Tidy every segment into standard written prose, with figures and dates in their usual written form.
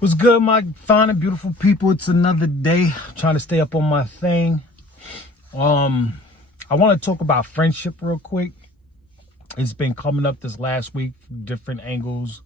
What's good, my fine and beautiful people? It's another day. I'm trying to stay up on my thing. I want to talk about friendship real quick. It's been coming up this last week, different angles,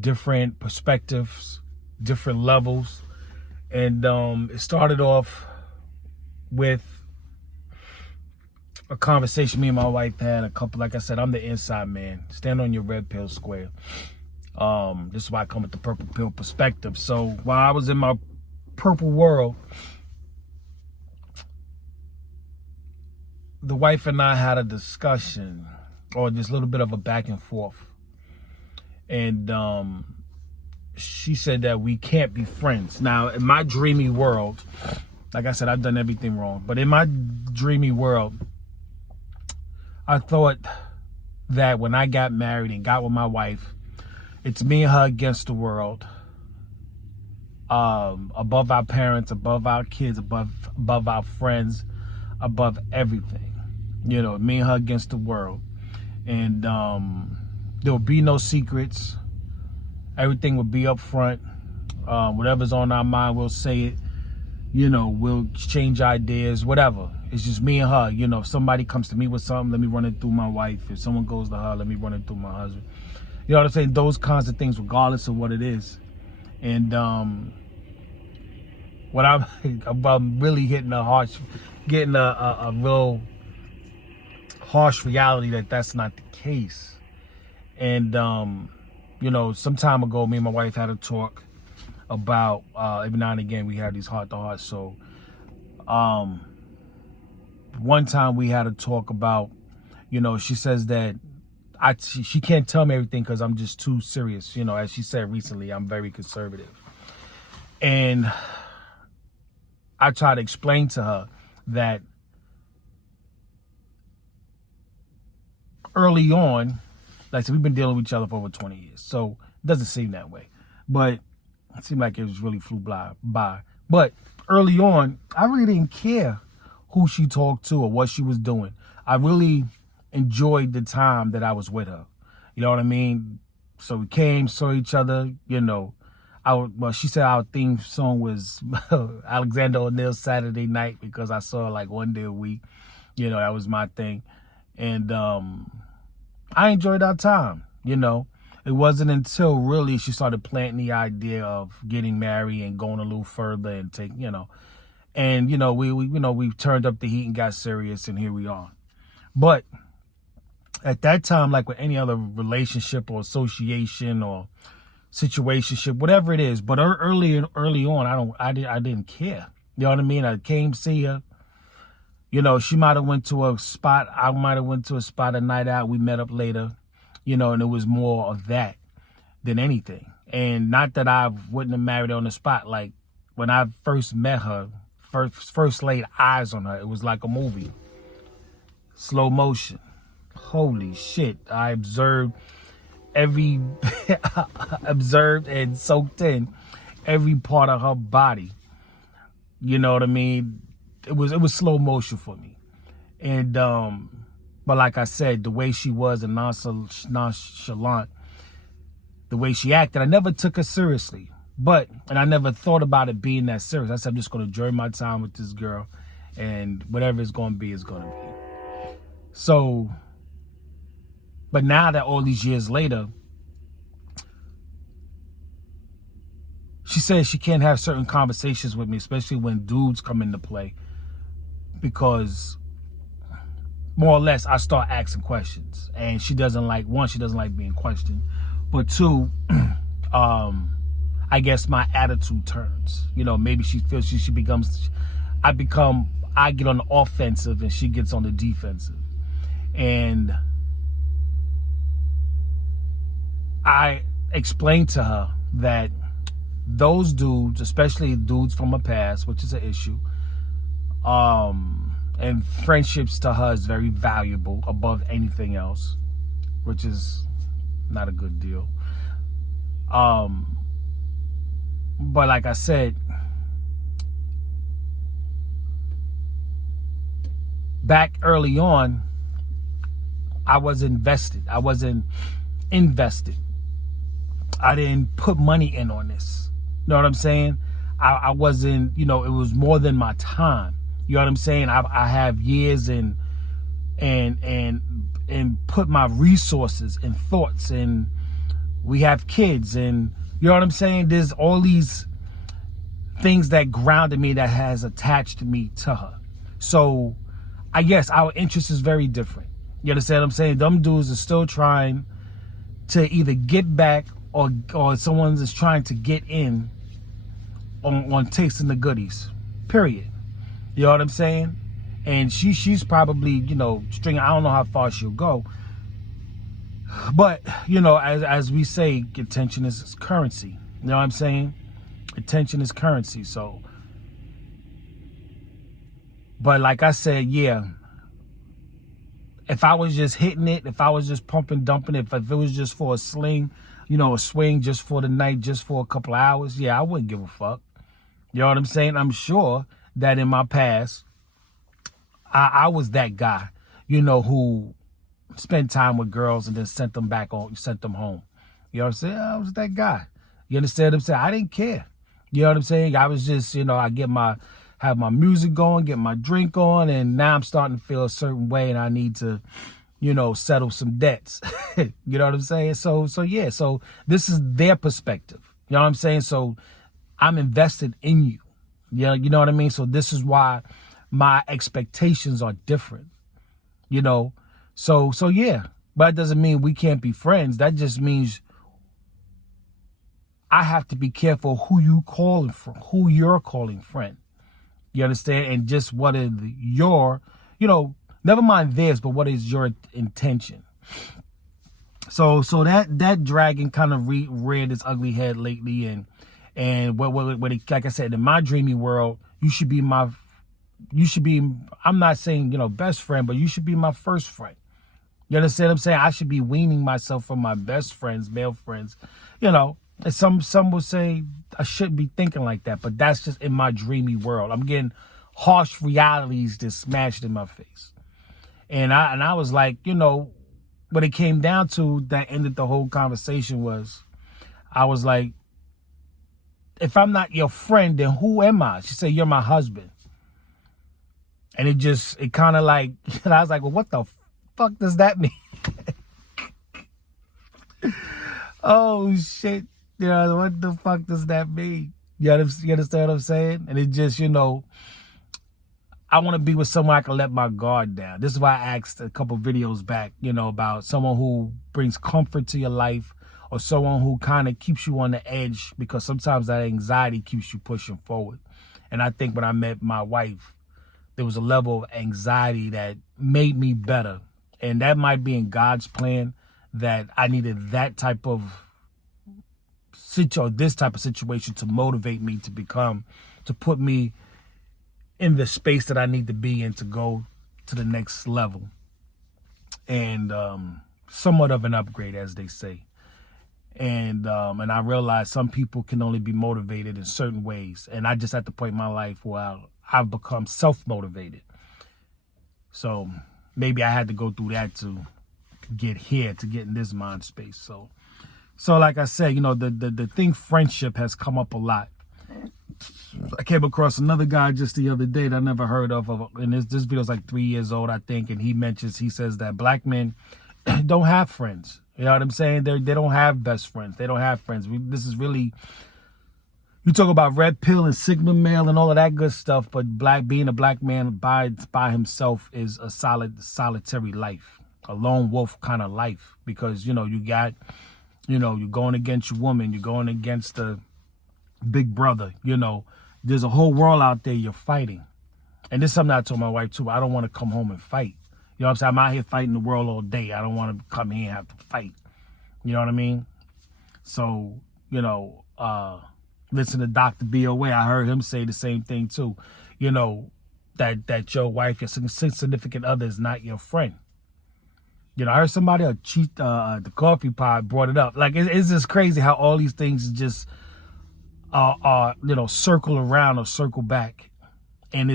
different perspectives, different levels. And it started off with a conversation me and my wife had a couple, like I said, I'm the inside man. Stand on your red pill square. This is why I come with the purple pill perspective. So while I was in my purple world, the wife and I had a discussion, or this little bit of a back and forth. And she said that we can't be friends. Now, in my dreamy world, like I said, I've done everything wrong. But in my dreamy world, I thought that when I got married and got with my wife, it's me and her against the world, above our parents, above our kids, above our friends, above everything. You know, me and her against the world. And there will be no secrets. Everything will be up front. Whatever's on our mind, we'll say it. You know, we'll exchange ideas, whatever. It's just me and her. You know, if somebody comes to me with something, let me run it through my wife. If someone goes to her, let me run it through my husband. You know what I'm saying? Those kinds of things, regardless of what it is. And what I'm really hitting getting a real harsh reality that's not the case. And you know, some time ago, me and my wife had a talk about every now and again we have these heart to heart. So one time we had a talk about, you know, she says that she can't tell me everything because I'm just too serious. You know, as she said recently, I'm very conservative. And I try to explain to her that early on, like I said, we've been dealing with each other for over 20 years. So it doesn't seem that way. But it seemed like it was really flew by. But early on, I really didn't care who she talked to or what she was doing. I really enjoyed the time that I was with her. You know what I mean? So we came, saw each other, you know. Well, she said our theme song was Alexander O'Neill's Saturday Night because I saw her like one day a week. You know, that was my thing. And I enjoyed our time, you know. It wasn't until really she started planting the idea of getting married and going a little further and you know. And, you know, we turned up the heat and got serious, and here we are. But at that time, like with any other relationship or association or situationship, whatever it is, but early on, I didn't care. You know what I mean? I came see her. You know, she might have went to a spot. I might have went to a spot, a night out. We met up later, you know, and it was more of that than anything. And not that I wouldn't have married her on the spot. Like when I first met her, first laid eyes on her, it was like a movie. Slow motion. Holy shit. I observed observed and soaked in every part of her body. You know what I mean? It was slow motion for me. And but like I said, the way she was and nonchalant, the way she acted, I never took her seriously. And I never thought about it being that serious. I said, I'm just going to enjoy my time with this girl, and whatever it's going to be is going to be. So, but now that all these years later, she says she can't have certain conversations with me, especially when dudes come into play, because more or less I start asking questions, and she doesn't like being questioned, but two, I guess my attitude turns. You know, maybe she feels I get on the offensive and she gets on the defensive. And I explained to her that those dudes, especially dudes from her past, which is an issue, and friendships to her is very valuable above anything else, which is not a good deal. But like I said, back early on, I was invested. I wasn't invested. I didn't put money in on this. You know what I'm saying? I wasn't, it was more than my time. You know what I'm saying? I have years and put my resources and thoughts, and we have kids, and you know what I'm saying? There's all these things that grounded me, that has attached me to her. So I guess our interest is very different. You understand what I'm saying? Them dudes are still trying to either get back, or someone is trying to get in on tasting the goodies. Period. You know what I'm saying? And she's probably, stringing. I don't know how far she'll go. But, as we say, attention is currency. You know what I'm saying? Attention is currency. So, but like I said, yeah, if I was just hitting it, if I was just pumping, dumping it, if it was just for a sling, a swing just for the night, just for a couple of hours, yeah, I wouldn't give a fuck. You know what I'm saying? I'm sure that in my past, I was that guy, who spent time with girls and then sent them home. You know what I'm saying? I was that guy. You understand what I'm saying? I didn't care. You know what I'm saying? I was just, I have my music going, get my drink on, and now I'm starting to feel a certain way, and I need to, settle some debts. You know what I'm saying? So yeah, so this is their perspective. You know what I'm saying? So I'm invested in you. Yeah, you know what I mean? So this is why my expectations are different. So yeah. But that doesn't mean we can't be friends. That just means I have to be careful who you're calling friend. You understand? And just what is your, never mind theirs, but what is your intention? So that dragon kind of reared its ugly head lately, and what it, like I said, in my dreamy world, you should be, I'm not saying, best friend, but you should be my first friend. You understand what I'm saying? I should be weaning myself from my best friends, male friends, and some will say I shouldn't be thinking like that, but that's just in my dreamy world. I'm getting harsh realities just smashed in my face. And I was like, what it came down to that ended the whole conversation was, I was like, if I'm not your friend, then who am I? She said, you're my husband. And it kind of like, and I was like, well, what the fuck does that mean? Oh, shit. What the fuck does that mean? You understand what I'm saying? And it just, I want to be with someone I can let my guard down. This is why I asked a couple videos back, about someone who brings comfort to your life, or someone who kind of keeps you on the edge, because sometimes that anxiety keeps you pushing forward. And I think when I met my wife, there was a level of anxiety that made me better. And that might be in God's plan, that I needed that type of this type of situation to motivate me to put me in the space that I need to be in to go to the next level. And somewhat of an upgrade, as they say. And I realized some people can only be motivated in certain ways. And I just at the point in my life where I've become self-motivated. So maybe I had to go through that to get here, to get in this mind space. So like I said, the thing friendship has come up a lot. I came across another guy just the other day that I never heard of. And this video is like 3 years old, I think. And he says that black men don't have friends. You know what I'm saying? They don't have best friends. They don't have friends. This is really, you talk about red pill and sigmamale and all of that good stuff, but being a black man by himself is a solitary life, a lone wolf kind of life, because, you got, you're going against your woman, you're going against the big brother, there's a whole world out there you're fighting. And this is something I told my wife too. I don't want to come home and fight. You know what I'm saying? I'm out here fighting the world all day. I don't want to come here and have to fight. You know what I mean? So, listen to Dr. B.O.A. I heard him say the same thing too. That your wife, your significant other is not your friend. I heard somebody the coffee pot brought it up. Like, it's just crazy how all these things just circle around or circle back. And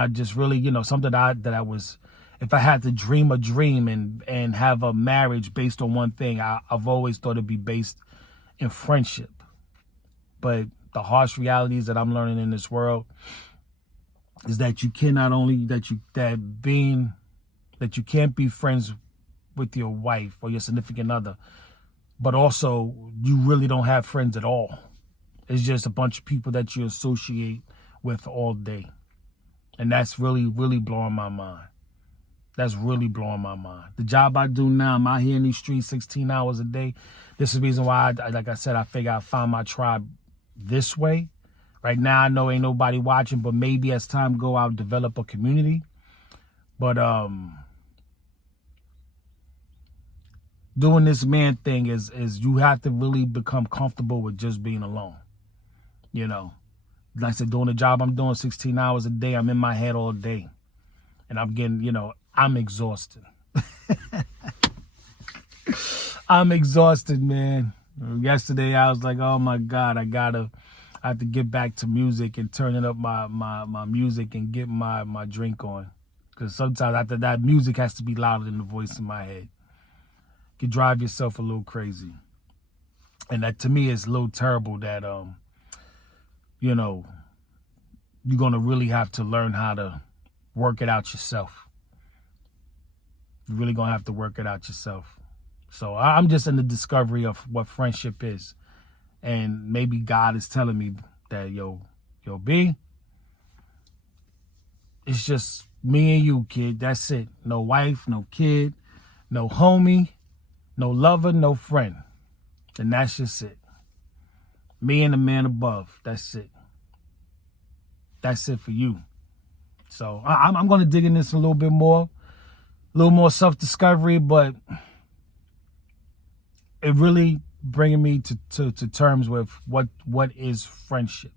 I just really, something that I was if I had to dream a dream and have a marriage based on one thing, I've always thought it'd be based in friendship. But the harsh realities that I'm learning in this world is that you cannot only that you can't be friends with your wife or your significant other, but also you really don't have friends at all. It's just a bunch of people that you associate with all day. And that's really, really blowing my mind. That's really blowing my mind. The job I do now, I'm out here in these streets 16 hours a day. This is the reason why, like I said, I figure I found my tribe this way. Right now, I know ain't nobody watching, but maybe as time go, I'll develop a community. But doing this man thing is you have to really become comfortable with just being alone. You know, like I said, doing the job I'm doing 16 hours a day, I'm in my head all day. And I'm getting, I'm exhausted. I'm exhausted, man. Yesterday, I was like, oh, my God, I have to get back to music and turning up my music and get my drink on. Because sometimes after that, music has to be louder than the voice in my head. You can drive yourself a little crazy. And that, to me, is a little terrible that, you're going to really have to learn how to work it out yourself. You're really going to have to work it out yourself. So I'm just in the discovery of what friendship is. And maybe God is telling me that, yo, B, it's just me and you, kid. That's it. No wife, no kid, no homie, no lover, no friend. And that's just it. Me and the man above. That's it. That's it for you. So I'm going to dig in this a little bit more. A little more self-discovery, but it really bringing me to terms with what is friendship.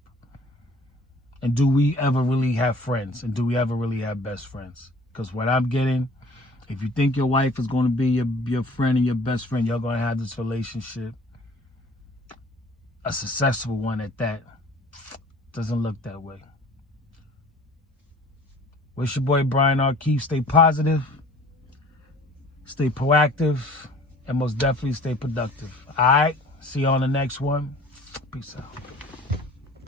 And do we ever really have friends? And do we ever really have best friends? Because what I'm getting, if you think your wife is going to be your friend and your best friend, you're going to have this relationship, a successful one at that. Doesn't look that way. Well, it's your boy Brian R. Keefe. Stay positive, stay proactive, and most definitely stay productive. All right? See you on the next one. Peace out.